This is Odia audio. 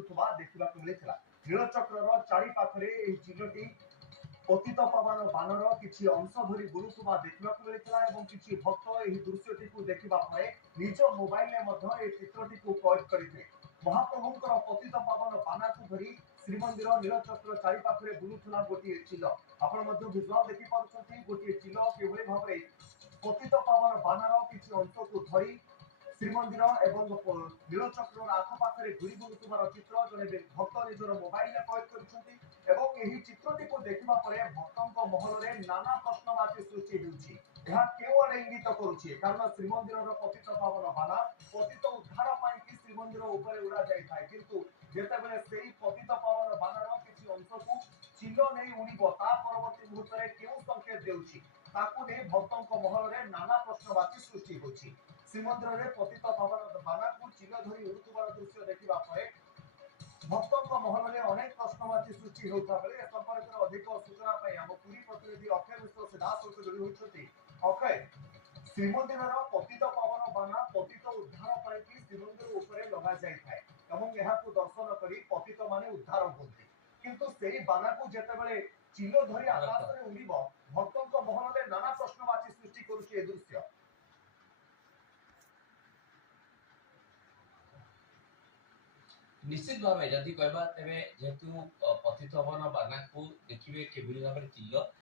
ବୁଲୁଥିବା ଦେଖିବାକୁ ମିଳିଥିଲା। ନୀଳଚକ୍ରର ଚାରି ପାଖରେ ଏହି ଚିହ୍ନଟି ପତିତ ପାବନ ବାନର କିଛି ଅଂଶ ଧରି ବୁଲୁଥିବା ଦେଖିବାକୁ ମିଳିଥିଲା ଏବଂ କିଛି ଭକ୍ତ ଏହି ଦୃଶ୍ୟଟିକୁ ଦେଖିବା ପରେ ନିଜ ମୋବାଇଲରେ ମଧ୍ୟ ଏହି ଚିତ୍ରଟିକୁ କଏଦ କରିଥିଲେ। ମହାପ୍ରଭୁଙ୍କର ପତିତ ପାବନ ବାନାକୁ ଧରି ଶ୍ରୀମନ୍ଦିର ନୀଳଚକ୍ର ଚାରି ପାଖରେ ବୁଲୁଥିଲା ଗୋଟିଏ ଚିଲ। ଆପଣ ମଧ୍ୟ ଭିଜୁଆଲ ଦେଖିପାରୁଛନ୍ତି ଗୋଟିଏ ଚିଲ କିଭଳି ଭାବରେ ପତିତ ପାବନ ବାନାର କିଛି ଅଂଶକୁ ଧରି ଶ୍ରୀମନ୍ଦିର ଏବଂ ନୀଳଚକ୍ରର ଆଖପାଖରେ ଘୁରି ବୁଲୁଥିବାର ଚିତ୍ର ଜଣେ ଭକ୍ତ ନିଜର ମୋବାଇଲରେ କଏଦ କରିଛନ୍ତି ଏବଂ ଏହି ଚିତ୍ରଟିକୁ ଦେଖିବା ପରେ ଭକ୍ତଙ୍କ ମହଲରେ ନାନା ପ୍ରଶ୍ନବାଚୀ ସୃଷ୍ଟି ହେଉଛି। ଏହା କେଉଁ ଆଡେ ଇଙ୍ଗିତ କରୁଛି? କାରଣ ଶ୍ରୀମନ୍ଦିରର ପତିତ ପାବନ ବାନା ପତିତ ଉଦ୍ଧାର ପାଇଁ ଶ୍ରୀମନ୍ଦିର ଉପରେ ଉଡା ଯାଇଥାଏ, କିନ୍ତୁ ଯେତେବେଳେ ସେହି ପତିତ ପାବନ ବାନାର କିଛି ଅଂଶକୁ ଚିଲ ନେଇ ଉଡିବ ତା ପରବର୍ତ୍ତୀ ମୁହୂର୍ତ୍ତରେ କେଉଁ ସଂକେତ ଦେଉଛି ତାକୁ ନେଇ ଭକ୍ତଙ୍କ ମହଲରେ ନାନା ପ୍ରଶ୍ନବାଚୀ ସୃଷ୍ଟି ହେଉଛି। ଶ୍ରୀମନ୍ଦିରରେ ପତିତ ପାବନ ବାନାକୁ ଚିଲ ଧରି ଉଡୁଥିବାର ଦୃଶ୍ୟ ଦେଖିବା ପରେ ଭକ୍ତଙ୍କ ମହଲରେ ଅନେକ ପ୍ରଶ୍ନବାଚୀ ସୃଷ୍ଟି ହେଉଥିବା ବେଳେ ଏ ସମ୍ପର୍କରେ ଅଧିକ ସୂଚନା ପାଇଁ ଆମ ପୁରୀ ପ୍ରତିନିଧି ଅକ୍ଷୟ ମିଶ୍ର ସିଧାସଳଖ ଯୋଡ଼ି ହୋଇଛନ୍ତି। ଅକ୍ଷୟ, ଶ୍ରୀମନ୍ଦିରର ପତିତ ପାବନ ବାନା ପତିତ ଉଦ୍ଧାର ପାଇଁ ଶ୍ରୀମନ୍ଦିର ଉପରେ ଲଗାଯାଇଥାଏ ଏବଂ ଏହାକୁ ଦର୍ଶନ କରି ପତିତ ମାନେ ଉଦ୍ଧାର ହୁଅନ୍ତି, କିନ୍ତୁ ସେହି ବାନାକୁ ଯେତେବେଳେ ଚିଲ ଧରି ଆକାଶରେ ଉଡିବ ଭକ୍ତଙ୍କ ମହଲରେ ନାନା ପ୍ରଶ୍ନବାଚୀ ସୃଷ୍ଟି କରୁଛି ଏ ଦୃଶ୍ୟ। निश्चित भाव जदि कहबा तेरे जेहेतु पतित पावन बाना को देखिए किभଳି भाବରେ ଚିଲ